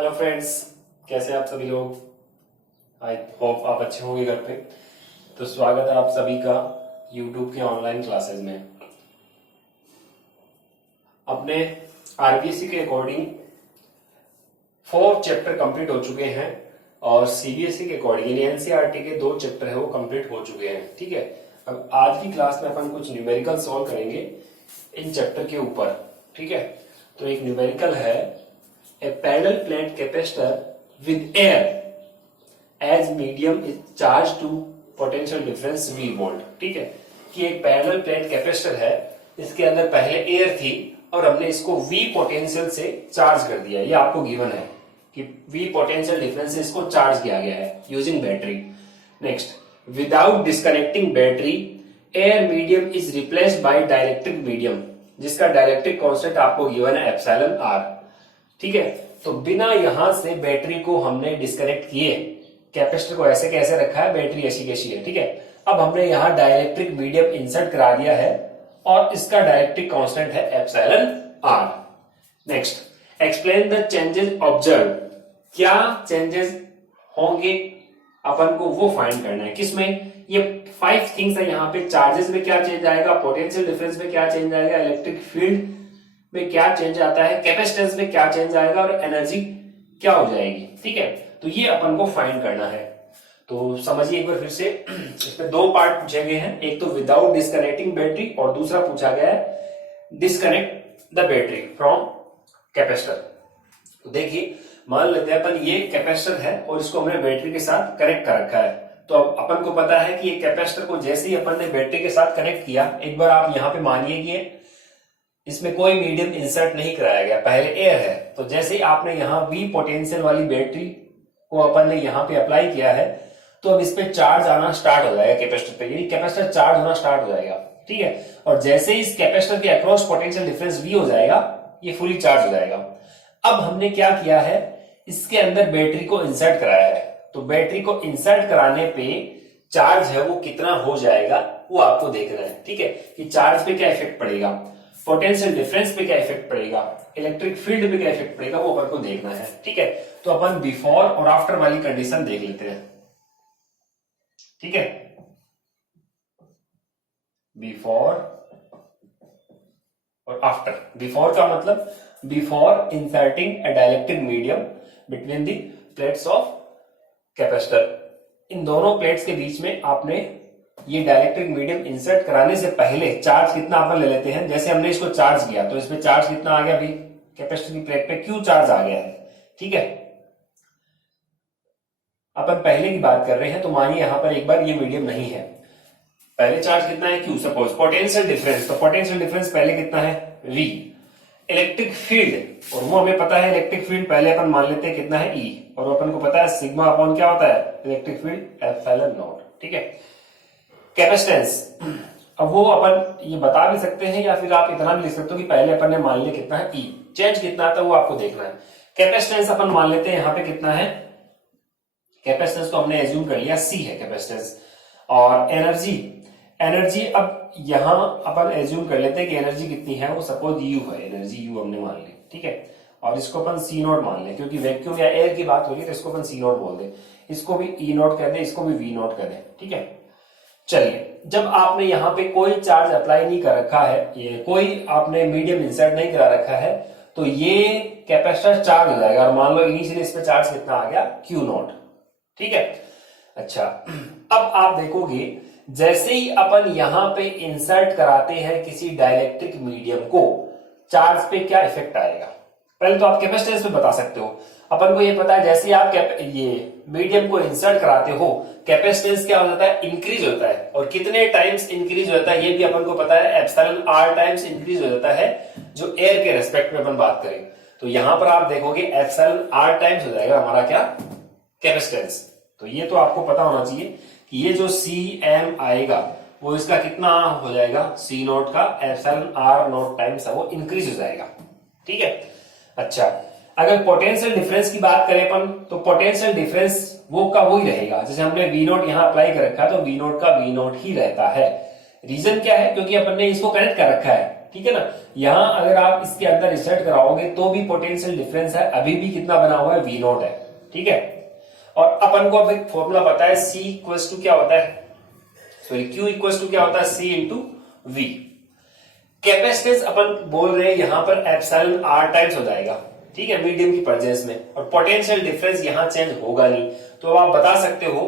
Hello friends, कैसे हैं आप सभी लोग। आई होप आप अच्छे होंगे घर पे। तो स्वागत है आप सभी का यूट्यूब के ऑनलाइन क्लासेस में। अपने आरबीएससी के अकॉर्डिंग 4 चैप्टर कंप्लीट हो चुके हैं और सीबीएसई के अकॉर्डिंग यानी एनसीईआरटी के 2 चैप्टर है वो कंप्लीट हो चुके हैं। ठीक है, अब आज की क्लास में अपन कुछ न्यूमेरिकल सॉल्व करेंगे इन चैप्टर के ऊपर। ठीक है, तो एक न्यूमेरिकल है a parallel plate capacitor with air as medium is charged to potential difference V volt। ठीक है, कि एक पैरेलल प्लेट कैपेसिटर है, इसके अंदर पहले एयर थी और हमने इसको V पोटेंशियल से चार्ज कर दिया। ये आपको गिवन है कि V पोटेंशियल डिफरेंस से इसको चार्ज किया गया है using battery. Next, without disconnecting battery air medium is replaced by dielectric medium, जिसका डाइलेक्ट्रिक कांस्टेंट आपको गिवन है एप्सिलॉन आर। ठीक है, तो बिना यहां से बैटरी को हमने डिस्कनेक्ट किए, कैपेसिटर को ऐसे कैसे रखा है, बैटरी ऐसी कैसी है। ठीक है, अब हमने यहां डाइलेक्ट्रिक मीडियम इंसर्ट करा दिया है और इसका डाइलेक्ट्रिक कांस्टेंट है epsilon R. Next, explain the changes observe, क्या चेंजेस होंगे अपन को वो फाइंड करना है। किसमें, ये 5 थिंग्स है यहाँ पे। चार्जेस में क्या चेंज आएगा, पोटेंशियल डिफरेंस में क्या चेंज आएगा, इलेक्ट्रिक फील्ड में क्या चेंज आता है, कैपेसिटेंस में क्या चेंज आएगा और एनर्जी क्या हो जाएगी। ठीक है, तो ये अपन को फाइंड करना है। तो समझिए एक बार फिर से, इसमें 2 पार्ट पूछे गए हैं। एक तो विदाउट डिस्कनेक्टिंग बैटरी और दूसरा पूछा गया है disconnect the battery from capacitor. तो देखिए, मान लेते हैं अपन ये कैपेसिटर है और इसको हमने बैटरी के साथ कनेक्ट कर रखा है। तो अब अपन को पता है कि ये कैपेसिटर को जैसे ही अपन ने बैटरी के साथ कनेक्ट किया, एक बार आप यहाँ पे मानिए कि इसमें कोई मीडियम इंसर्ट नहीं कराया गया, पहले एयर है। तो जैसे ही आपने यहाँ V पोटेंशियल वाली बैटरी को अपन ने यहाँ पे अप्लाई किया है, तो अब इस पे चार्ज आना स्टार्ट हो जाएगा कैपेसिटर पे, यानी कैपेसिटर चार्ज होना स्टार्ट हो जाएगा। ठीक है, और जैसे ही इस कैपेसिटर के अक्रॉस पोटेंशियल डिफरेंस V हो जाएगा, ये फुली चार्ज हो जाएगा। अब हमने क्या किया है, इसके अंदर बैटरी को इंसर्ट कराया है। तो बैटरी को इंसर्ट कराने पे चार्ज है वो कितना हो जाएगा वो आपको देखना है। ठीक है, कि चार्ज पे क्या इफेक्ट पड़ेगा, पोटेंशियल डिफरेंस पे क्या इफेक्ट पड़ेगा, इलेक्ट्रिक फील्ड पे क्या इफेक्ट पड़ेगा, वो अपन को देखना है। ठीक है, तो अपन बिफोर और आफ्टर वाली कंडीशन देख लेते हैं। ठीक है, बिफोर और आफ्टर। बिफोर का मतलब before inserting a dielectric medium between the plates of capacitor. इन दोनों प्लेट्स के बीच में आपने ये डाइलेक्ट्रिक मीडियम इंसर्ट कराने से पहले चार्ज कितना अपन ले लेते हैं। जैसे हमने इसको चार्ज किया तो इसमें चार्ज कितना आ गया, अभी कैपेसिटर की प्लेट पे क्यू चार्ज आ गया है। ठीक है, अपन पहले की बात कर रहे हैं, तो मानिए यहां पर एक बार ये मीडियम नहीं है, पहले चार्ज कितना है क्यू। सपोज पोटेंशियल डिफरेंस, तो पोटेंशियल डिफरेंस पहले कितना है V। इलेक्ट्रिक फील्ड, और वो हमें पता है इलेक्ट्रिक फील्ड पहले अपन मान लेते हैं कितना है E, और अपन को पता है सिग्मा अपॉन क्या होता है, इलेक्ट्रिक फील्ड एप्सिलॉन नॉट। ठीक है, कैपेसिटेंस, अब वो अपन ये बता भी सकते हैं या फिर आप इतना भी लिख सकते हो कि पहले अपन ने मान लिया कितना है E, चेंज कितना आता है वो आपको देखना है। कैपेसिटेंस अपन मान लेते हैं यहाँ पे कितना है, कैपेसिटेंस को हमने एज्यूम कर लिया C है कैपेसिटेंस। और एनर्जी, एनर्जी अब यहां अपन एज्यूम कर लेते हैं कि एनर्जी कितनी है, वो सपोज U है, एनर्जी U हमने मान ली। ठीक है, और इसको अपन C नॉट मान लें, क्योंकि वैक्यूम या एयर की बात हो रही है तो इसको अपन C नॉट बोल दे, इसको भी E नॉट कह दे, इसको भी V नॉट कह दे। ठीक है, चलिए, जब आपने यहाँ पे कोई चार्ज अप्लाई नहीं कर रखा है, ये कोई आपने मीडियम इंसर्ट नहीं करा रखा है, तो ये कैपेसिटर चार्ज हो जाएगा। और मान लो इनिशियली इस पे चार्ज कितना आ गया, Q नॉट। ठीक है, अच्छा, अब आप देखोगे जैसे ही अपन यहां पे इंसर्ट कराते हैं किसी डाइलेक्ट्रिक मीडियम को, चार्ज पे क्या इफेक्ट आएगा। पहले तो आप कैपेसिटेंस पे बता सकते हो, अपन को ये पता है जैसे ही आप ये मीडियम को इंसर्ट कराते हो, कैपेसिटेंस क्या हो जाता है, इंक्रीज होता है। और कितने टाइम्स इंक्रीज होता है ये भी अपन को पता है, एप्सिलॉन आर टाइम्स इंक्रीज हो जाता है जो एयर के रेस्पेक्ट में अपन बात करें। तो यहां पर आप देखोगे एप्सिलॉन आर टाइम्स हो जाएगा हमारा क्या, कैपेसिटेंस। तो ये तो आपको पता होना चाहिए कि ये जो CM आएगा वो इसका कितना हो जाएगा, C नॉट का एप्सिलॉन आर नॉट टाइम्स है वो इंक्रीज हो जाएगा। ठीक है, अच्छा, अगर पोटेंशियल डिफरेंस की बात करें अपन, तो पोटेंशियल डिफरेंस वो का वही रहेगा। जैसे हमने V नॉट यहां अप्लाई कर रखा है तो V नॉट का V नॉट ही रहता है। रीजन क्या है, क्योंकि अपन ने इसको कनेक्ट कर रखा है, ठीक है ना। यहां अगर आप इसके अंदर इंसर्ट कराओगे तो भी पोटेंशियल डिफरेंस है, अभी भी कितना बना हुआ है, V0 है, ठीक है। और अपन को अब एक फॉर्मूला पता है, C इक्वल्स टू क्या होता है, सॉरी Q इक्वल्स टू क्या होता है, C इंटू V। कैपेसिटेंस अपन बोल रहे हैं यहां पर एप्सिलॉन R टाइम्स हो जाएगा, ठीक है, मीडियम की प्रेजेंस में, और पोटेंशियल डिफरेंस यहां चेंज होगा नहीं। तो आप बता सकते हो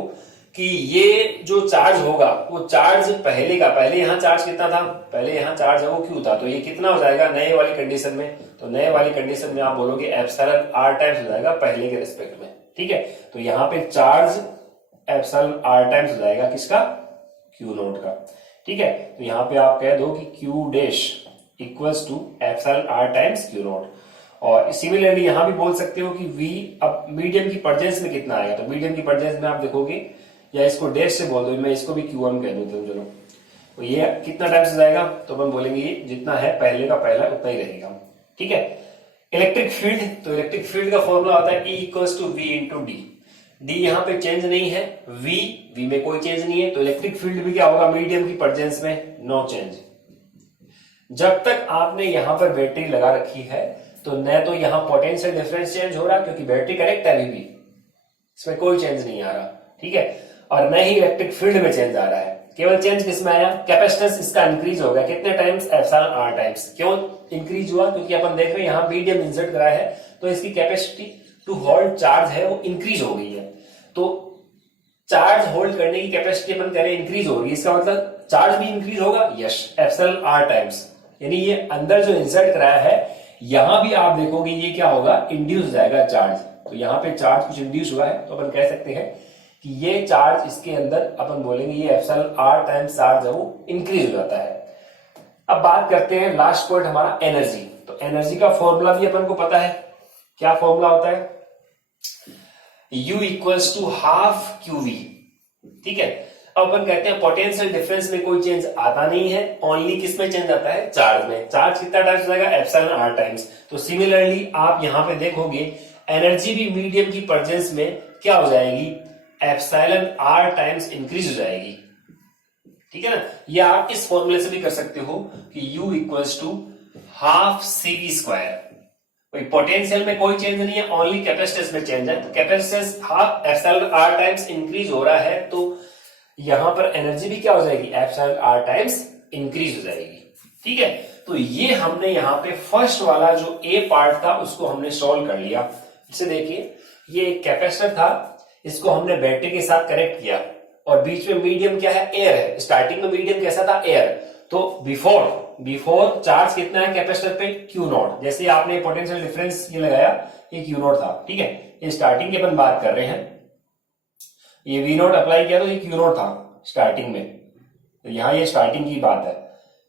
कि ये जो चार्ज होगा वो चार्ज पहले का, पहले यहां चार्ज कितना था, पहले यहां चार्ज है वो Q था, तो ये कितना हो जाएगा नए वाली कंडीशन में, तो नए वाली कंडीशन में आप बोलोगे एप्सिलॉन R टाइम्स हो जाएगा पहले के रिस्पेक्ट में, ठीक है। तो यहां पे चार्ज एप्सिलॉन R टाइम्स हो जाएगा किसका, Q0 का, ठीक है। तो यहां पे आप कह दो कि Q dash equals to epsilon R times Q0। और सिमिलरली यहां भी बोल सकते हो कि V अब मीडियम की प्रेजेंस में कितना आएगा, तो मीडियम की प्रेजेंस में आप देखोगे, या इसको डैश से बोल दो, मैं इसको भी Q1 कह दूं, चलो, तो ये कितना टाइम्स हो जाएगा, तो अपन बोलेंगे ये जितना है पहले का पहला उतना ही रहेगा, ठीक है। इलेक्ट्रिक फील्ड, तो इलेक्ट्रिक फील्ड का फॉर्मूला होता है E equals to V into D. D यहां पे चेंज नहीं है, V में कोई चेंज नहीं है, तो इलेक्ट्रिक फील्ड भी क्या होगा, मीडियम की प्रेजेंस में नो चेंज। जब तक आपने यहां पर बैटरी लगा रखी है तो न तो यहां पोटेंशियल डिफरेंस चेंज हो रहा, क्योंकि बैटरी करेक्ट है अभी भी, इसमें कोई चेंज नहीं आ रहा, ठीक है, और न ही इलेक्ट्रिक फील्ड में चेंज आ रहा है। केवल चेंज किसमें आया, कैपेसिटेंस इसका इंक्रीज हो गया, कितने टाइम्स, एप्सिलॉन R टाइम्स। क्यों इंक्रीज हुआ, क्योंकि अपन देख रहे हैं यहां मीडियम इंसर्ट करा है, तो इसकी कैपेसिटी टू होल्ड चार्ज है वो इंक्रीज हो गई है। तो चार्ज होल्ड करने की कैपेसिटी अपन कह रहे हैं इंक्रीज होगी, इसका मतलब चार्ज भी इंक्रीज होगा, यस, एप्सिलॉन R टाइम्स। यानी ये अंदर जो इंसर्ट कराया है, यहां भी आप देखोगे ये क्या होगा, इंड्यूस हो जाएगा चार्ज। तो यहां पे चार्ज कुछ इंड्यूस हुआ है, तो अपन कह सकते हैं कि ये चार्ज इसके अंदर अपन बोलेंगे ये एप्सिलॉन R टाइम्स चार्ज है वो इंक्रीज हो जाता है। अब बात करते हैं लास्ट पॉइंट हमारा एनर्जी। तो एनर्जी का फॉर्मूला भी अपन को पता है, क्या फॉर्मूला होता है, U equals to half QV, ठीक है। अब अपन कहते हैं पोटेंशियल डिफरेंस में कोई चेंज आता नहीं है, ओनली किस में चेंज आता है, चार्ज में। चार्ज कितना टाइम्स हो जाएगा, एप्सिलॉन R टाइम्स। तो सिमिलरली आप यहां पे देखोगे एनर्जी भी मीडियम की प्रेजेंस में क्या हो जाएगी, एप्सिलॉन R टाइम्स इंक्रीज हो जाएगी, ठीक है ना। या आप इस फॉर्मूले से भी कर सकते हो कि U equals to half CV square. Potential में कोई चेंज नहीं है, ओनली कैपेसिटेंस में चेंज है, तो capacitance half epsilon R times increase हो रहा है, तो यहां पर एनर्जी भी क्या हो जाएगी, एप्सिलॉन R टाइम्स इंक्रीज हो जाएगी, ठीक है। तो ये हमने यहां पे फर्स्ट वाला जो ए पार्ट था उसको हमने सॉल्व कर लिया। इसे देखिए, ये एक कैपेसिटर था, इसको हमने बैटरी के साथ कनेक्ट किया, और बीच में मीडियम क्या है, एयर है। स्टार्टिंग में मीडियम कैसा था, एयर। तो बिफोर चार्ज कितना है कैपेसिटर पे, Q0। जैसे आपने पोटेंशियल डिफरेंस ये लगाया, ये Q0 था, ठीक है। ये स्टार्टिंग की अपन बात कर रहे हैं, ये V0 अप्लाई किया तो ये Q0 था स्टार्टिंग में, तो यहां ये स्टार्टिंग की बात है।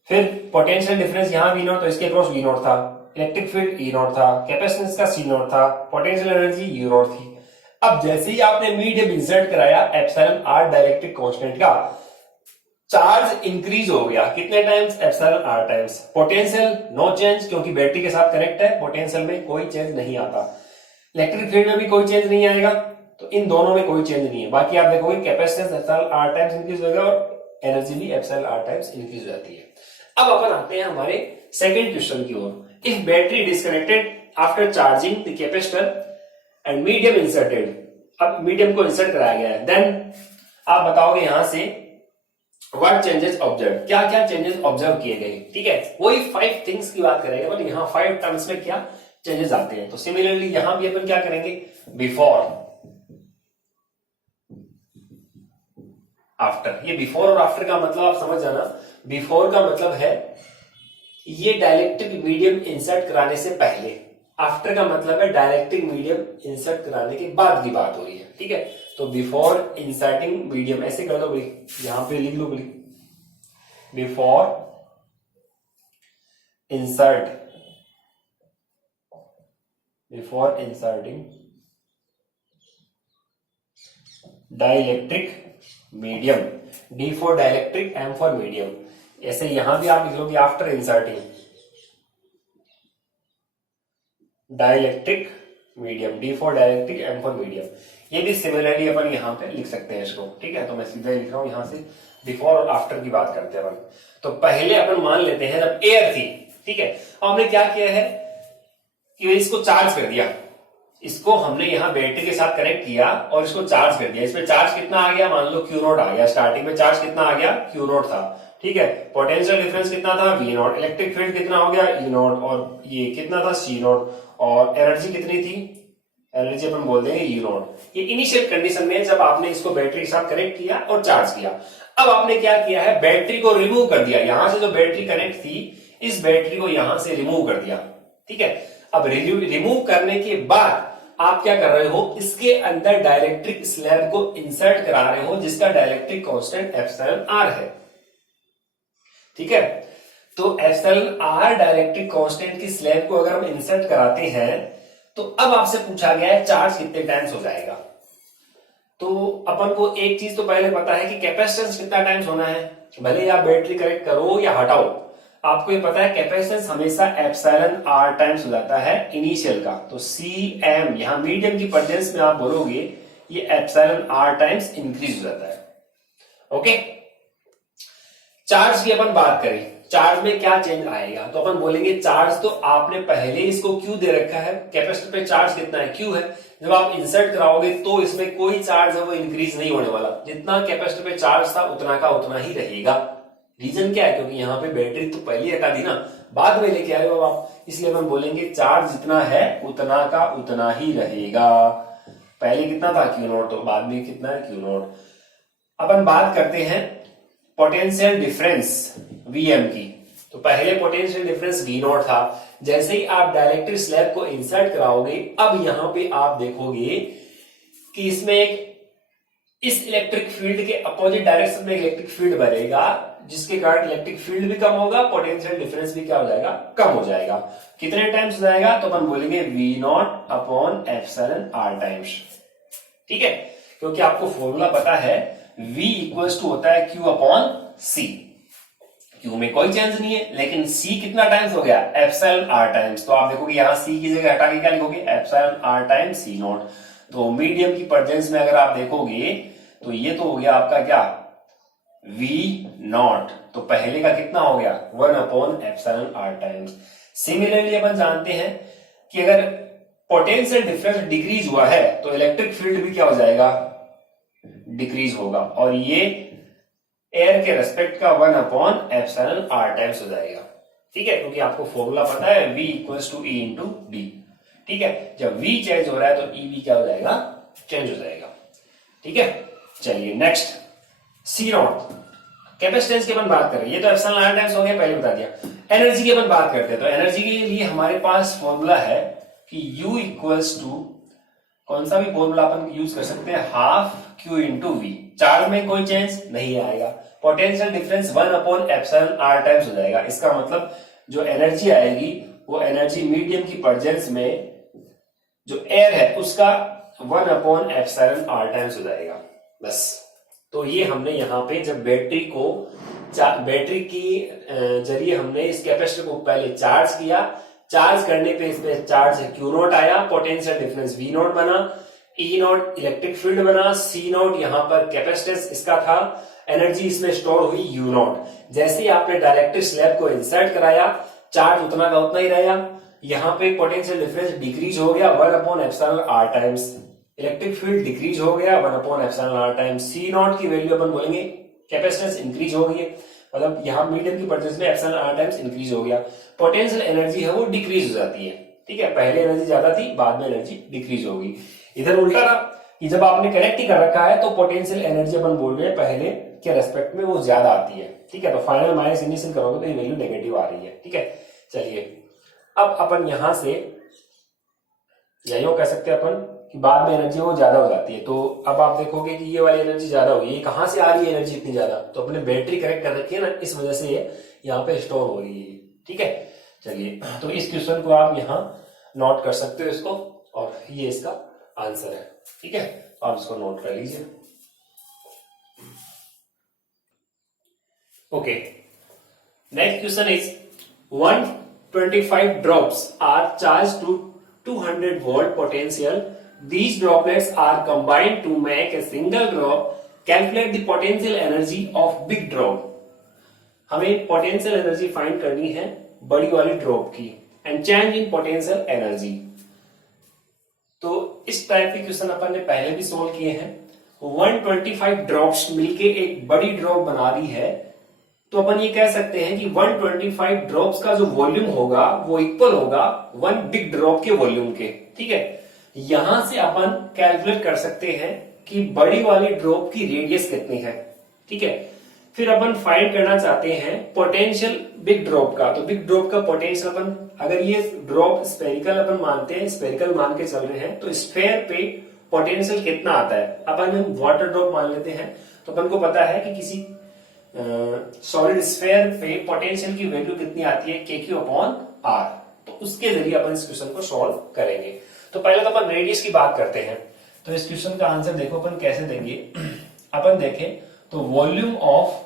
फिर पोटेंशियल डिफरेंस यहां V0, तो इसके अक्रॉस V0 था, इलेक्ट्रिक फील्ड E0 था, कैपेसिटेंस का C0 था, पोटेंशियल एनर्जी U0 थी। अब जैसे ही आपने मीडियम इंसर्ट कराया एप्सिलॉन R डाइलेक्ट्रिक कांस्टेंट का, चार्ज इंक्रीज हो गया, कितने times, epsilon R times. Potential no change, क्योंकि बैटरी के साथ कनेक्ट है, पोटेंशियल में कोई चेंज नहीं आता। इलेक्ट्रिक फील्ड में भी कोई चेंज नहीं आएगा, तो इन दोनों में कोई चेंज नहीं है। बाकी आप देखोगे capacitance epsilon R times increase होगा, और एनर्जी भी एप्सिलॉन R टाइम्स इंक्रीज हो जाती है। अब अपन आते हैं हमारे सेकंड क्वेश्चन की ओर। If battery disconnected after charging the capacitor and medium inserted, अब मीडियम को इंसर्ट कराया गया है, देन आप बताओगे यहां से व्हाट चेंजेस ऑब्जर्व, क्या क्या चेंजेस ऑब्जर्व किए गए, ठीक है। वही 5 थिंग्स की बात करेंगे, बट यहाँ 5 टर्म्स में क्या चेंजेस आते हैं। तो सिमिलरली यहां भी अपन क्या करेंगे, बिफोर आफ्टर। ये बिफोर और आफ्टर का मतलब आप समझ जाना। बिफोर का मतलब है ये डाइलेक्ट्रिक मीडियम इंसर्ट कराने से पहले, आफ्टर का मतलब है डाइलेक्ट्रिक मीडियम इंसर्ट कराने के बाद की बात हो रही है, ठीक है। तो बिफोर इंसर्टिंग मीडियम, ऐसे कर दो भाई, यहां पे लिख लो भाई, before inserting dielectric medium, D for dielectric, M for medium. ऐसे यहां भी आप लिख लो कि after inserting dielectric medium, D for dielectric, M for medium. ये भी सिमिलरली अपन यहां पे लिख सकते हैं इसको, ठीक है। तो मैं सीधा लिख रहा हूं यहां से, बिफोर और आफ्टर की बात करते हैं अपन। तो पहले अपन मान लेते हैं जब एयर थी, ठीक है, अब हमने क्या किया है कि इसको चार्ज कर दिया, इसको हमने यहाँ बैटरी के साथ कनेक्ट किया और इसको चार्ज कर दिया। इसमें चार्ज कितना आ गया, मान लो क्यू नॉट आ गया, स्टार्टिंग में चार्ज कितना आ गया, क्यू नॉट था, ठीक है। पोटेंशियल डिफरेंस कितना था, वी नॉट, इलेक्ट्रिक फील्ड कितना हो गया, ई नॉट, और ये कितना था, सी नॉट, और एनर्जी कितनी थी, एनर्जी अपन बोल देंगे यू नॉट। ये इनिशियल कंडीशन में जब आपने इसको बैटरी के साथ कनेक्ट किया और चार्ज किया। अब आपने क्या किया है, बैटरी को रिमूव कर दिया, यहां से जो बैटरी कनेक्ट थी इस बैटरी को यहां से रिमूव कर दिया, ठीक है। अब रिमूव करने के बाद आप क्या कर रहे हो, इसके अंदर डाइलेक्ट्रिक स्लैब को इंसर्ट करा रहे हो जिसका डाइलेक्ट्रिक कांस्टेंट एप्सिलॉन आर है, ठीक है। तो एप्सिलॉन आर डाइलेक्ट्रिक कांस्टेंट की स्लैब को अगर हम इंसर्ट कराते हैं तो अब आपसे पूछा गया है चार्ज कितने टाइम्स हो जाएगा। तो अपन को एक चीज तो पहले पता है कि कैपेसिटेंस कितना टाइम्स होना है, भले आप बैटरी कनेक्ट करो या हटाओ, आपको ये पता है कैपेसिटेंस हमेशा एप्सिलॉन आर टाइम्स हो जाता है इनिशियल का। तो सी एम, यहां मीडियम की प्रेजेंस में आप बोलोगे ये एप्सिलॉन आर टाइम्स इंक्रीज हो जाता है। ओके, चार्ज की अपन बात करें, चार्ज में क्या चेंज आएगा, तो अपन बोलेंगे चार्ज तो आपने पहले इसको क्यू दे रखा है, कैपेसिटर पे चार्ज कितना है, क्यू है। जब आप इंसर्ट कराओगे तो इसमें कोई चार्ज है वो इंक्रीज नहीं होने वाला, जितना कैपेसिटर पे चार्ज था उतना का उतना ही रहेगा। रीजन क्या है, क्योंकि यहाँ पे बैटरी तो पहले हटा दी ना, बाद में लेके आए हो आप, इसलिए हम बोलेंगे चार्ज जितना है उतना का उतना ही रहेगा। पहले कितना था क्यू नॉट, तो बाद में कितना है क्यू नॉट। अपन बात करते हैं पोटेंशियल डिफरेंस वीएम की। तो पहले पोटेंशियल डिफरेंस वी नॉट था, जैसे ही आप डाइलेक्ट्रिक स्लैब को इंसर्ट कराओगे अब यहां पे आप देखोगे कि इसमें एक इस इलेक्ट्रिक फील्ड के अपोजिट डायरेक्शन में इलेक्ट्रिक फील्ड बनेगा, जिसके कारण इलेक्ट्रिक फील्ड भी कम होगा, पोटेंशियल डिफरेंस भी क्या हो जाएगा, कम हो जाएगा। कितने टाइम्स हो जाएगा, तो अपन बोलेंगे V naught upon epsilon R times, ठीक है। क्योंकि आपको फॉर्मूला पता है V इक्वल्स टू होता है Q अपॉन C, Q में कोई चेंज नहीं है, लेकिन C कितना टाइम्स हो गया, एप्सिलॉन R टाइम्स। तो आप देखोगे यहां C की जगह हटा के क्या लिखोगे, epsilon R times C not. तो मीडियम की प्रेजेंस में अगर आप देखोगे तो ये तो हो गया आपका क्या, V नॉट, तो पहले का कितना हो गया 1 upon epsilon R times. Similarly अपन जानते हैं कि अगर पोटेंशियल डिफरेंस डिक्रीज हुआ है तो इलेक्ट्रिक फील्ड भी क्या हो जाएगा, डिक्रीज होगा, और ये एयर के रेस्पेक्ट का 1 अपॉन एप्सिलॉन आर टाइम्स हो जाएगा, ठीक है। क्योंकि आपको फॉर्मूला पता है V equals to E into D, ठीक है। जब V चेंज हो रहा है तो E भी क्या हो जाएगा, चेंज हो जाएगा, ठीक है। चलिए नेक्स्ट, सी नॉट, कैपेसिटेंस की अपन बात करें, ये तो एप्सिलॉन आर टाइम्स हो गया, पहले बता दिया। एनर्जी की अपन बात करते हैं, तो एनर्जी के लिए हमारे पास फॉर्मूला है कि U इक्वल्स टू, कौन सा भी फॉर्मूला अपन यूज कर सकते हैं, half Q into V. Charge में कोई चेंज नहीं आएगा, potential difference 1 upon epsilon R times हो जाएगा। इसका मतलब जो एनर्जी आएगी वो एनर्जी मीडियम की प्रेजेंस में जो एयर है उसका 1 अपॉन एप्सिलॉन आर टाइम्स हो जाएगा, बस। तो ये हमने यहाँ पे जब बैटरी की जरिए हमने इस कैपेसिटर को पहले चार्ज किया, चार्ज करने पे इसमें चार्ज क्यू नॉट आया, पोटेंशियल डिफरेंस वी नॉट बना, ई नॉट इलेक्ट्रिक फील्ड बना, सी नॉट यहाँ पर कैपेसिटेंस इसका था, एनर्जी इसमें स्टोर हुई यू नॉट। जैसे ही आपने डाइलेक्ट्रिक स्लैब को इंसर्ट कराया चार्ज उतना का उतना ही रहेगा, यहाँ पे पोटेंशियल डिफरेंस डिक्रीज हो गया 1 upon epsilon R times, electric field decrease हो गया 1 upon epsilon R times, C naught की वैल्यू अपन बोलेंगे कैपेसिटेंस इंक्रीज हो गई, मतलब यहाँ मीडियम की प्रेजेंस में एप्सिलॉन आर टाइम्स इंक्रीज हो गया, पोटेंशियल एनर्जी है वो डिक्रीज हो जाती है, ठीक है। पहले एनर्जी ज्यादा थी, बाद में एनर्जी डिक्रीज होगी। इधर उल्टा रहा कि जब आपने कनेक्ट ही कर रखा है तो पोटेंशियल एनर्जी अपन बोल रहे हैं पहले के रेस्पेक्ट में वो ज्यादा आती है, ठीक है। तो फाइनल माइनस इनिशियल करोगे तो ये वैल्यू नेगेटिव आ रही है, ठीक है। चलिए अब अपन यहां से यही कह सकते हैं अपन कि बाद में एनर्जी वो ज्यादा हो जाती है। तो अब आप देखोगे कि ये वाली एनर्जी ज्यादा हुई है, कहां से आ रही है एनर्जी इतनी ज्यादा, तो अपने बैटरी कनेक्ट कर रखी है ना, इस वजह से ये यहाँ पे स्टोर हो रही है, ठीक है। चलिए तो इस क्वेश्चन को आप यहाँ नोट कर सकते हो इसको, और ये इसका आंसर है, ठीक है। आप इसको नोट कर लीजिए। Okay, next question is 125 drops are charged to 200 volt potential. These droplets are combined to make a single drop. Calculate the potential energy of big drop. हमें पोटेंशियल एनर्जी फाइंड करनी है बड़ी वाली ड्रॉप की, and change in potential energy. तो इस type के question अपन ने पहले भी सोल्व किए हैं। 125 ड्रॉप्स मिलके एक बड़ी ड्रॉप बना रही है, तो अपन ये कह सकते हैं कि 125 ड्रॉप्स का जो वॉल्यूम होगा वो इक्वल होगा वन बिग ड्रॉप के वॉल्यूम के। ठीक है, यहां से अपन कैलकुलेट कर सकते हैं कि बड़ी वाली ड्रॉप की रेडियस कितनी है। ठीक है, फिर अपन फाइंड करना चाहते हैं पोटेंशियल बिग ड्रॉप का। तो बिग ड्रॉप का पोटेंशियल अपन, अगर ये ड्रॉप स्फेरिकल अपन मानते हैं, स्फेरिकल मान के चल रहे हैं, तो स्फेयर पे पोटेंशियल कितना आता है। अपन हम वाटर ड्रॉप मान लेते हैं, तो अपन को पता है कि किसी सॉलिड स्फेयर पे पोटेंशियल की वैल्यू कितनी आती है, KQ अपॉन R। तो उसके जरिए अपन इस क्वेश्चन को सॉल्व करेंगे। तो पहले तो अपन रेडियस की बात करते हैं। तो इस क्वेश्चन का आंसर देखो अपन कैसे देंगे। अपन देखें तो volume of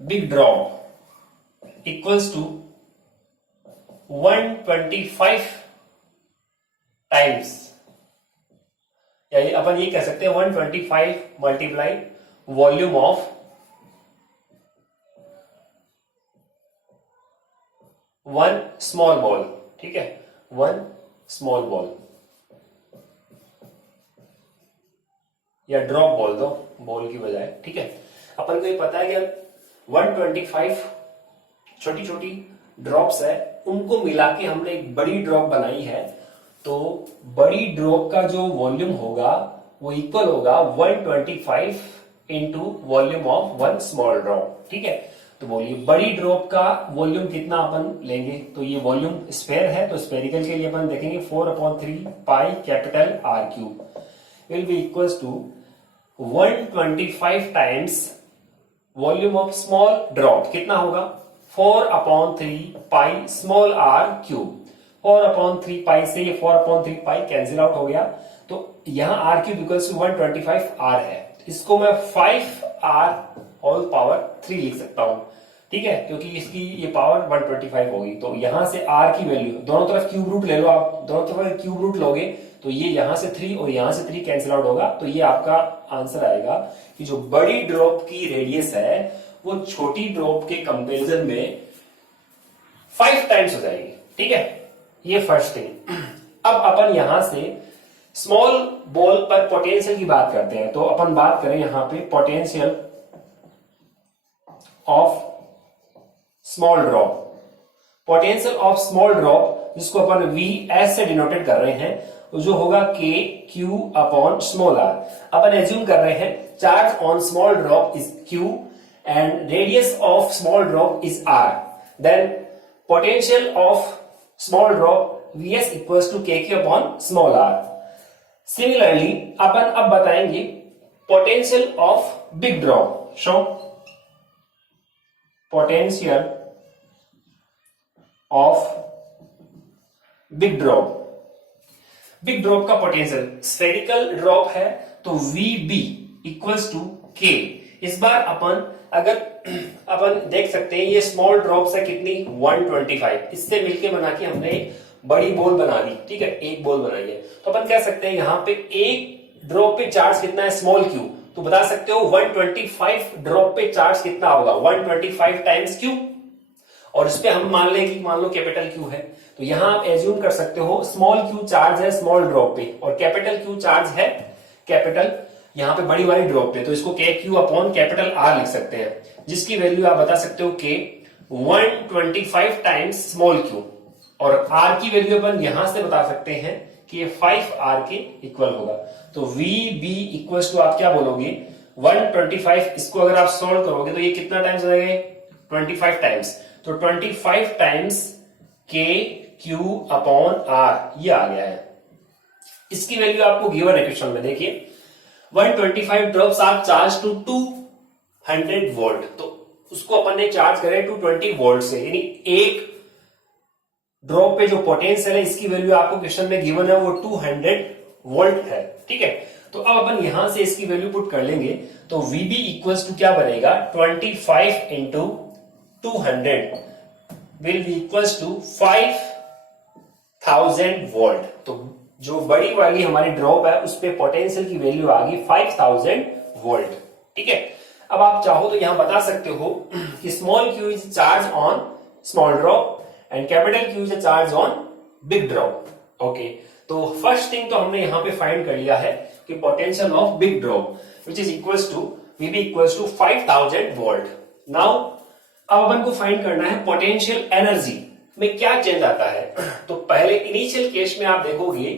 big drop equals to 125 times, यानी अपन ये कह सकते हैं 125 multiply volume of one small ball. ठीक है, वन स्मॉल बॉल या ड्रॉप बॉल दो बॉल की बजाय। ठीक है, अपन को ये पता है कि 125 छोटी छोटी ड्रॉप्स है, उनको मिला के हमने एक बड़ी ड्रॉप बनाई है। तो बड़ी ड्रॉप का जो वॉल्यूम होगा वो इक्वल होगा 125 into volume of one small drop. ठीक है, तो बोलिए बड़ी ड्रॉप का वॉल्यूम कितना अपन लेंगे। तो ये वॉल्यूम स्फेयर है, तो स्फेरिकल के लिए अपन देखेंगे 4/3 pi capital R cube will be equals to 125 times volume of small drop कितना होगा 4/3 pi small R cube. 4/3 pi से ये 4/3 पाई कैंसिल आउट हो गया, तो यहां R cube equals to 125 R है। इसको मैं 5R होल पावर 3 लिख सकता हूं। ठीक है, क्योंकि इसकी ये पावर 125 होगी। तो यहां से R की वैल्यू, दोनों तरफ क्यूब रूट ले लो आप, दोनों तरफ क्यूब रूट लोगे तो ये यहां से 3 और यहां से 3 कैंसिल आउट होगा। तो ये आपका आंसर आएगा कि जो बड़ी ड्रॉप की रेडियस है वो छोटी ड्रॉप के कंपैरिजन में 5 टाइम्स हो जाएगी। ठीक है, ये फर्स्ट थिंग। अब अपन यहां से स्मॉल बॉल पर पोटेंशियल की बात करते हैं। तो अपन बात करें यहां पे potential of small drop. Potential of small drop जिसको अपन VS से डिनोटेड कर रहे हैं, जो होगा KQ अपॉन स्मॉल r। अपन एज्यूम कर रहे हैं charge on small drop is Q and radius of small drop is R। Then potential of small drop VS equals to KQ upon small r। Similarly अपन अब बताएंगे potential of big drop. Show potential of big drop. Big drop का potential, spherical drop है तो VB equals to K। इस बार अपन अगर अपन देख सकते हैं ये स्मॉल ड्रॉप है कितनी 125, इससे मिलके बना के हमने एक बड़ी बॉल बना दी। ठीक है, एक बॉल बनाई है, तो अपन कह सकते हैं यहां पे एक ड्रॉप पे चार्ज कितना है स्मॉल क्यू। तो बता सकते हो 125 ड्रॉप पे चार्ज कितना होगा 125 टाइम्स क्यू। और इस पे हम मान लें कि मान लो कैपिटल क्यू है, तो यहां आप एज्यूम कर सकते हो स्मॉल क्यू चार्ज है स्मॉल ड्रॉप पे और कैपिटल क्यू चार्ज है कैपिटल यहां पे बड़ी वाली ड्रॉप पे। तो इसको KQ अपॉन कैपिटल R लिख सकते हैं, जिसकी वैल्यू आप बता सकते हो K 125 टाइम्स स्मॉल क्यू, और R की वैल्यू अपन यहां से बता सकते हैं कि ये 5R के इक्वल होगा। तो VB इक्वल्स टू आप क्या बोलोगे 125। इसको अगर आप सॉल्व करोगे तो ये कितना टाइम्स हो जाएगा 25 टाइम्स। तो 25 टाइम्स KQ अपॉन R ये आ गया है। इसकी वैल्यू आपको गिवन है क्वेश्चन में। देखिए 125 drops are charge to 200 volt, तो उसको अपन ने चार्ज करे 220 वोल्ट से, यानी एक ड्रॉप पे जो पोटेंशियल है इसकी वैल्यू आपको क्वेश्चन में गिवन है वो 200 वोल्ट है। ठीक है, तो अब अपन यहां से इसकी वैल्यू पुट कर लेंगे तो VB इक्वल्स टू क्या बनेगा 25 into 200 will be equals to 5000 volt. तो जो बड़ी वाली हमारी ड्रॉप है उस पे पोटेंशियल की वैल्यू आ गई 5000 वोल्ट। ठीक है, अब आप चाहो तो यहां बता सकते हो कि small Q is charge on small drop and capital Q is charge on big drop. Okay, तो फर्स्ट थिंग तो हमने यहां पे फाइंड कर लिया है कि potential of big drop which is equals to VB equals to 5000 volt. Now अब अपन को फाइंड करना है पोटेंशियल एनर्जी में क्या चेंज आता है। तो पहले इनिशियल केस में आप देखोगे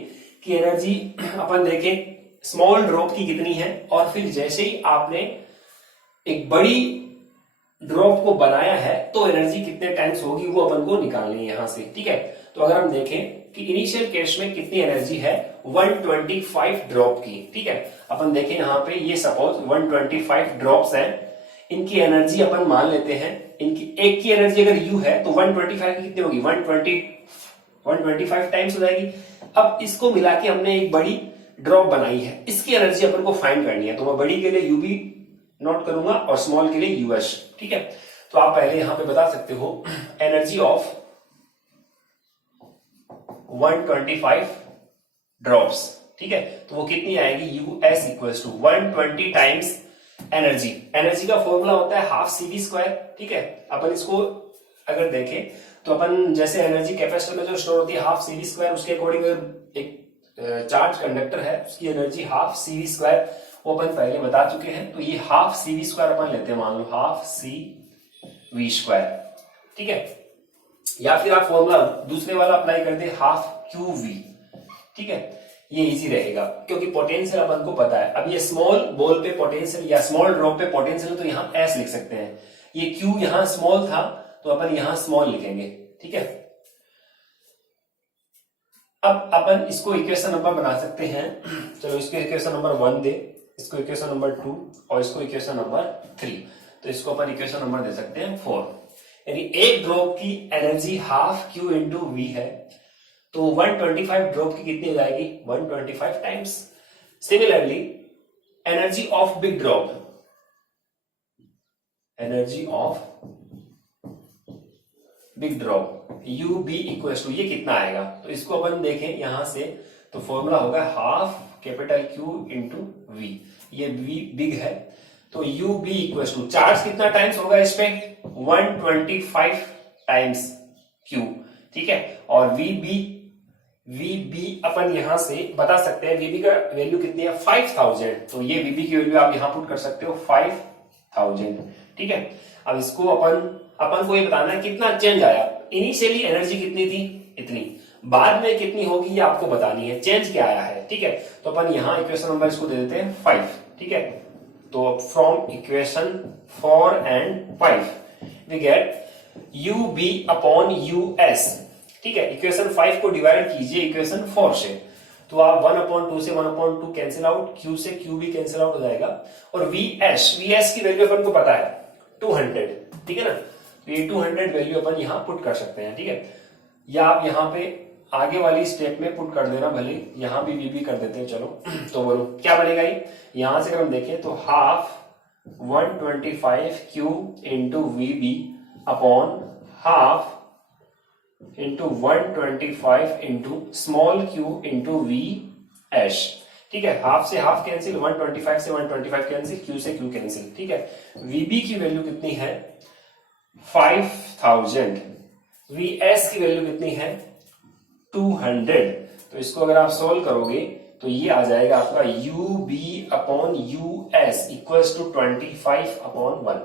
कि एनर्जी अपन देखें स्मॉल ड्रॉप की कितनी है, और फिर जैसे ही आपने एक बड़ी ड्रॉप को बनाया है तो एनर्जी कितने टाइम्स होगी वो अपन को निकालनी है यहां से। ठीक है, तो अगर हम देखें कि इनिशियल केस में कितनी एनर्जी है 125 ड्रॉप की। ठीक है, अपन देखें यहाँ पे ये सपोज 125 ड्रॉप्स हैं, इनकी एनर्जी अपन मान लेते हैं, इनकी एक की एनर्जी अगर यू है तो 125 की कितनी होगी 125 टाइम्स हो जाएगी। अब इसको मिला के हमने एक बड़ी ड्रॉप बनाई है, इसकी एनर्जी अपन को फाइंड करनी है, तो मैं बड़ी के लिए यू भी नोट करूंगा और स्मॉल के लिए यूएस। ठीक है, तो आप पहले यहां पे बता सकते हो एनर्जी ऑफ 125 ड्रॉप्स। ठीक है, तो वो कितनी आएगी US equals to 120 times energy. Energy का फॉर्मूला होता है हाफ सी वी स्क्वायर। ठीक है, अपन इसको अगर देखें तो अपन जैसे एनर्जी कैपेसिटर में जो स्टोर होती है हाफ सी वी स्क्वायर, उसके अकॉर्डिंग एक चार्ज कंडक्टर है उसकी energy half C V square, वो अपन पहले बता चुके हैं। तो ये हाफ सी वी स्क्वायर अपन लेते हैं, मान लो हाफ सी वी स्क्वायर। ठीक है, या फिर आप फॉर्मूला दूसरे वाला अप्लाई कर दे हाफ क्यू वी। ठीक है, ये इजी रहेगा क्योंकि पोटेंशियल अपन को पता है। अब ये स्मॉल बॉल पे पोटेंशियल या स्मॉल ड्रॉप पे पोटेंशियल, तो यहाँ एस लिख सकते हैं, ये क्यू यहाँ स्मॉल था तो अपन यहाँ स्मॉल लिखेंगे। ठीक है, अब अपन इसको इक्वेशन नंबर बना सकते हैं। चलो इसको इक्वेशन नंबर 1 दे, इसको इक्वेशन नंबर 2 और इसको इक्वेशन नंबर 3। तो इसको अपन इक्वेशन नंबर दे सकते हैं 4। यानी एक ड्रॉप की energy half Q into V है, तो 125 ड्रॉप की कितनी हो जाएगी 125 times. Similarly energy of big drop, energy of big drop U B equal to ये कितना आएगा, तो इसको अपन देखें यहां से, तो फॉर्मूला होगा half capital Q into V. ये वी बिग है तो U B equal to charge कितना टाइम्स होगा इस पे 125 टाइम्स क्यू। ठीक है, और वी बी अपन यहां से बता सकते हैं वीबी का वैल्यू कितनी है 5000, तो ये वीबी की वैल्यू आप यहां पुट कर सकते हो 5000। ठीक है, अब इसको अपन को ये बताना है कितना चेंज आया। इनिशियली एनर्जी कितनी थी इतनी, बाद में कितनी होगी ये आपको बतानी है, चेंज क्या आया है। ठीक है, तो अपन यहां इक्वेशन नंबर इसको दे देते हैं 5। ठीक है, तो from equation 4 and 5 we get U B upon U S. ठीक है, इक्वेशन 5 को डिवाइड कीजिए इक्वेशन 4 से, तो आप 1/2 से 1/2 कैंसिल आउट, क्यू से क्यू भी कैंसिल आउट हो जाएगा, और वी एस की वैल्यू अपन को पता है 200। ठीक है ना, तो ये 200 वैल्यू अपन यहां पुट कर सकते हैं। ठीक है, या आप यहां पे आगे वाली स्टेप में पुट कर देना, भले यहां भी वी कर देते हैं। चलो तो बोलो क्या बनेगा ये, यहां से अगर हम देखें तो half 125 Q into V B upon half into 125 into small Q into V S. ठीक है, हाफ से हाफ कैंसिल, 125 से 125 कैंसिल, क्यू से क्यू कैंसिल। ठीक है, वीबी की वैल्यू कितनी है 5000, वी एस की वैल्यू कितनी है 200। तो इसको अगर आप सोल्व करोगे तो ये आ जाएगा आपका U B upon U S equals to 25/1।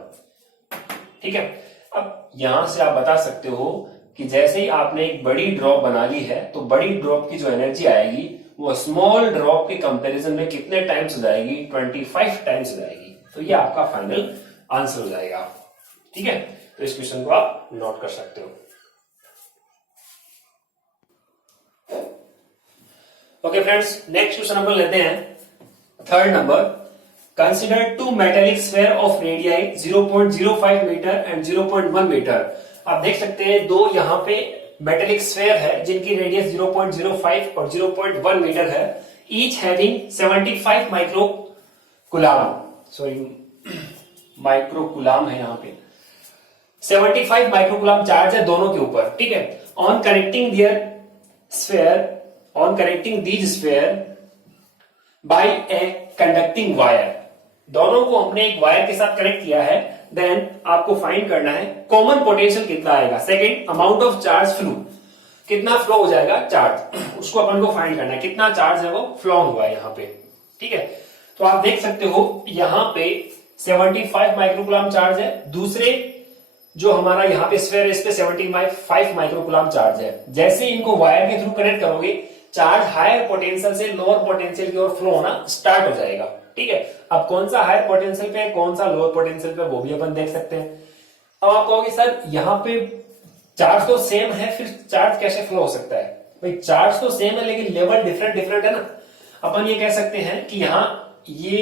ठीक है, अब यहां से आप बता सकते हो कि जैसे ही आपने एक बड़ी ड्रॉप बना ली है तो बड़ी ड्रॉप की जो एनर्जी आएगी वो स्मॉल ड्रॉप के कंपैरिजन में कितने टाइम्स हो जाएगी 25 टाइम्स हो जाएगी। तो ये आपका फाइनल आंसर हो जाएगा। ठीक है, तो इस क्वेश्चन को आप नोट कर सकते हो। ओके फ्रेंड्स, नेक्स्ट क्वेश्चन अपन लेते हैं 3rd number. Consider 2 metallic sphere of radii 0.05 meter and 0.1 meter. आप देख सकते हैं दो यहाँ पे मेटेलिक स्फीयर है जिनकी रेडियस 0.05 और 0.1 मीटर है, ईच हैविंग 75 माइक्रोकुलाम है, यहाँ पे 75 माइक्रोकुलाम चार्ज है दोनों के ऊपर। ठीक है, on connecting these sphere by a conducting wire. दोनों को हमने एक वायर के साथ कनेक्ट किया है, देन आपको फाइंड करना है कॉमन पोटेंशियल कितना आएगा। Second, amount of charge flow, कितना फ्लो हो जाएगा चार्ज, उसको अपन को फाइंड करना है, कितना चार्ज है वो फ्लो हुआ है यहाँ पे। ठीक है, तो आप देख सकते हो यहाँ पे 75 माइक्रोकुलाम चार्ज है, दूसरे जो हमारा यहाँ पे स्फीयर है इस पे 75 माइक्रोकुलाम चार्ज है। जैसे इनको वायर के थ्रू कनेक्ट करोगे, चार्ज हायर पोटेंशियल से लोअर पोटेंशियल की ओर फ्लो होना स्टार्ट हो जाएगा। ठीक है, अब कौन सा हायर पोटेंशियल पे कौन सा लोअर पोटेंशियल पे वो भी अपन देख सकते हैं। अब आप कहोगे सर यहाँ पे चार्ज तो सेम है, फिर चार्ज कैसे फ्लो हो सकता है? भाई चार्ज तो सेम है लेकिन लेवल डिफरेंट डिफरेंट है ना। अपन ये कह सकते हैं कि यहाँ ये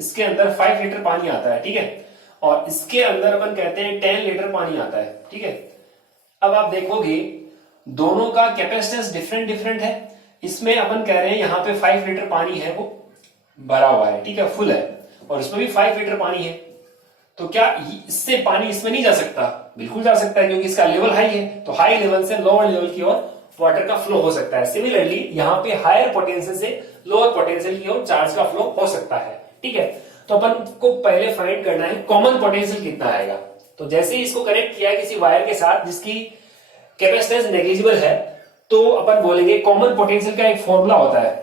इसके अंदर 5 लीटर पानी आता है, ठीक है, और इसके अंदर अपन कहते हैं 10 लीटर पानी आता है। ठीक है, अब आप देखोगे दोनों का कैपेसिटेंस डिफरेंट डिफरेंट है। इसमें अपन कह रहे हैं यहाँ पे 5 लीटर पानी है वो भरा हुआ है, ठीक है, फुल है, और इसमें भी 5 लीटर पानी है। तो क्या इससे पानी इसमें नहीं जा सकता? बिल्कुल जा सकता है, क्योंकि इसका लेवल हाई है, तो हाई लेवल से लोअर लेवल की ओर वाटर का फ्लो हो सकता है। सिमिलरली यहाँ पे हायर पोटेंशियल से लोअर पोटेंशियल की ओर चार्ज का फ्लो हो सकता है। ठीक है, तो अपन को पहले फाइंड करना है कॉमन पोटेंशियल कितना आएगा। तो जैसे ही इसको कनेक्ट किया है किसी वायर के साथ जिसकी कैपेसिटेंस नेग्लिजिबल है, तो अपन बोलेंगे कॉमन पोटेंशियल का एक फॉर्मूला होता है,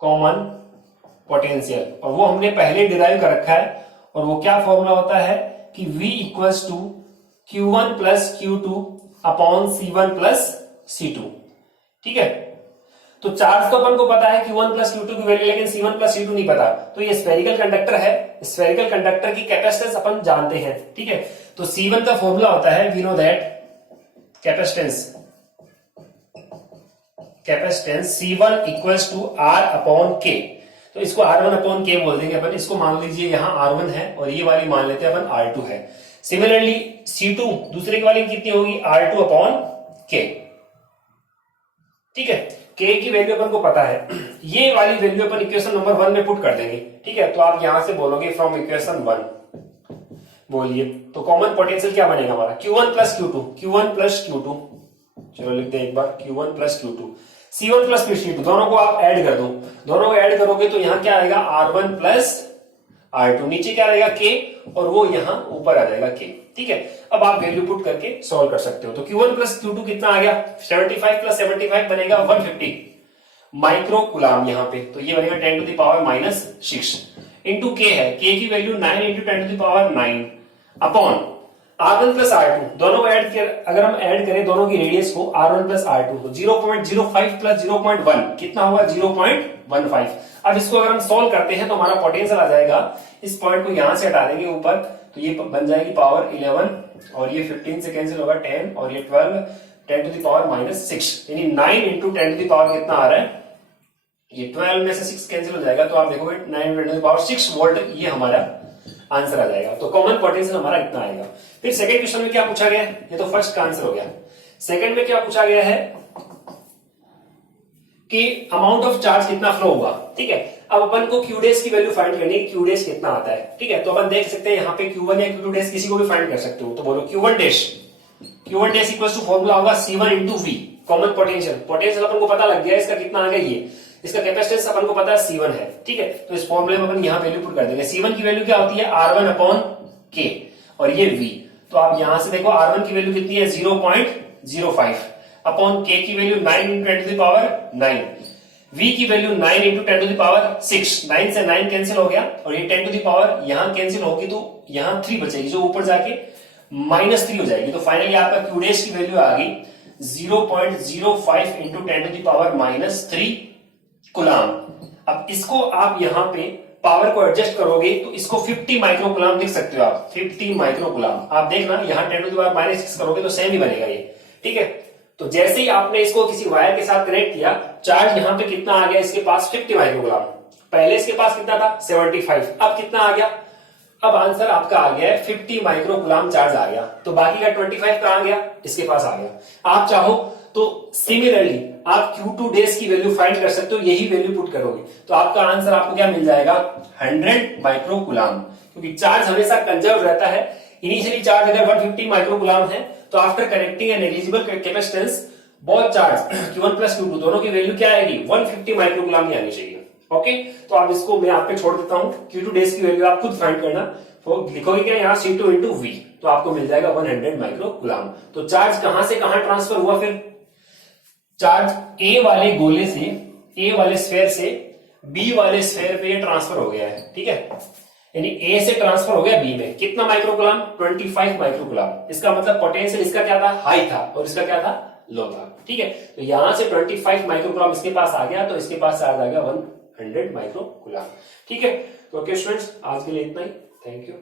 कॉमन पोटेंशियल, और वो हमने पहले डिराइव कर रखा है। और वो क्या फॉर्मूला होता है कि V equals to Q1 plus Q2 upon C1 plus C2। ठीक है, तो चार्ज तो अपन को पता है Q1 प्लस Q2 की वैल्यू, लेकिन C1 प्लस C2 नहीं पता। तो ये स्फेरिकल कंडक्टर है, स्फेरिकल कंडक्टर की कैपेसिटेंस अपन जानते हैं। ठीक है, तो C1 का फॉर्मूला होता है, we know that capacitance C1 equals to R upon K। तो इसको R1 अपॉन K बोल देंगे अपन। इसको मान लीजिए यहाँ R1 है और ये वाली मान लेते हैं अपन R2 है। सिमिलरली C2 दूसरे की वाली कितनी होगी? R2 upon K। ठीक है, K की वैल्यू अपन को पता है, ये वाली वैल्यू अपन इक्वेशन नंबर 1 में पुट कर देंगे। ठीक है, तो आप यहां से बोलोगे फ्रॉम इक्वेशन 1, बोलिए तो कॉमन पोटेंशियल क्या बनेगा हमारा? Q1 plus Q2, Q1 plus Q2, चलो लिख दे एक बार, Q1 plus Q2, C1 plus C2, दोनों को आप ऐड कर दो। दोनों को ऐड करोगे तो यहाँ क्या आएगा? R1 प्लस R2, नीचे क्या रहेगा? K, और वो यहाँ ऊपर आ जाएगा K। ठीक है, अब आप वैल्यू पुट करके सॉल्व कर सकते हो। तो Q1 प्लस Q2 कितना आ गया? 75 प्लस 75 बनेगा 150 माइक्रोकुलाम यहाँ पे, तो ये बनेगा 10 to the power minus 6 into K है, K की value 9 into 10 to the power 9 upon R1 plus R2, दोनों को ऐड कर, अगर हम ऐड करें दोनों की रेडियस को R1 प्लस R2, तो 0.05 प्लस 0.1 कितना होगा? 0.15। अब इसको अगर हम सोल्व करते हैं तो हमारा पोटेंशियल आ जाएगा, इस पॉइंट को यहां से हटा देंगे ऊपर, तो ये बन जाएगी पावर 11, और ये 15 से कैंसिल होगा 10, और ये 12, 10 टू द पावर माइनस 6, यानी 9 इंटू 10 टू द पावर कितना आ रहा है? ये 12 में से 6 कैंसिल हो जाएगा, तो आप देखोगे 9 into 10 to the power 6 volt, ये हमारा आंसर आ जाएगा। तो कॉमन पोटेंशियल हमारा इतना आएगा। फिर सेकंड क्वेश्चन में क्या पूछा गया है? ये तो फर्स्ट का आंसर हो गया। सेकंड में क्या पूछा गया है कि अमाउंट ऑफ चार्ज कितना फ्लो हुआ। ठीक है, अब अपन को Q डैश की वैल्यू फाइंड करनी है, Q डैश कितना आता है। ठीक है, तो अपन देख सकते हैं यहाँ पे Q1 या Q2 डैश किसी को भी फाइंड कर सकते हो, तो बोलो Q1 dash equal to formula होगा C1 into V, common potential. Potential अपन को पता लग गया, इसका कितना आ गया, ये इसका कैपेसिटेंस अपन को पता है C1 है। ठीक है, तो इस फॉर्मूले में अपन यहाँ वैल्यू पुट कर देंगे। C1 की वैल्यू क्या होती है? R1 अपॉन K, और ये V, तो आप यहां से देखो R1 की वैल्यू कितनी है? 0.05 अपॉन K की value 9 into 10 to the power 9, V की value 9 into 10 to the power 6, 9 से 9 कैंसिल हो गया, और ये 10 टू द पावर यहां कैंसिल होगी, तो यहां 3 बचेगी, जो ऊपर जाके -3 हो जाएगी। तो फाइनली आपका Q डैश की वैल्यू आ गई 0.05 into 10 to the power -3 coulomb. अब इसको आप यहाँ पे पावर को एडजस्ट करोगे तो इसको 50 माइक्रोकुलाम लिख सकते हो आप, 50 माइक्रोकुलाम। आप देखना यहाँ 10 टू द पावर -6 करोगे तो सेम ही बनेगा ये। ठीक है, तो जैसे ही आपने इसको किसी वायर के साथ कनेक्ट किया, चार्ज यहाँ पे कितना आ गया? इसके पास 50 माइक्रोकुलाम। पहले इसके पास कितना था? 75। अब कितना आ गया? अब आंसर आपका आ गया है 50 माइक्रोकुलाम चार्ज आ गया। तो बाकी का 25 कहां आ गया? इसके पास आ गया। आप चाहो तो सिमिलरली आप Q2 डैश की वैल्यू फाइंड कर सकते हो, यही वैल्यू पुट करोगे तो आपका आंसर आपको क्या मिल जाएगा? 100 माइक्रोकुलाम, क्योंकि चार्ज हमेशा कंजर्व रहता है। इनिशियली चार्ज अगर 150 माइक्रोकुलाम है, तो after connecting a negligible capacitance both charge Q1 plus Q2 दोनों की वैल्यू क्या आएगी? 150 माइक्रोकुलाम ही आनी चाहिए। ओके, तो आप इसको मैं आप पे छोड़ देता हूं। Q2 डेज की वैल्यू आप खुद फाइंड करना। तो लिखोगे क्या यहाँ C2 इंटू V, तो आपको मिल जाएगा 100 माइक्रो कूलम। तो चार्ज कहां से कहां ट्रांसफर हुआ, फिर चार्ज ए वाले गोले से, ए वाले स्फेयर से बी वाले स्फेयर पे ट्रांसफर हो गया है, ठीक है। यानी ए से ट्रांसफर हो गया बी में, कितना माइक्रोकूलम, 25 माइक्रोकूलम। इसका मतलब पोटेंशियल इसका क्या था, हाई था, और इसका क्या था, लो था, ठीक है। तो यहां से 25 माइक्रोकूलम इसके पास आ गया, तो इसके पास चार्ज आ गया 100 माइक्रोकूलम, ठीक है। तो ओके स्टूडेंट्स, आज के लिए इतना ही। Thank you.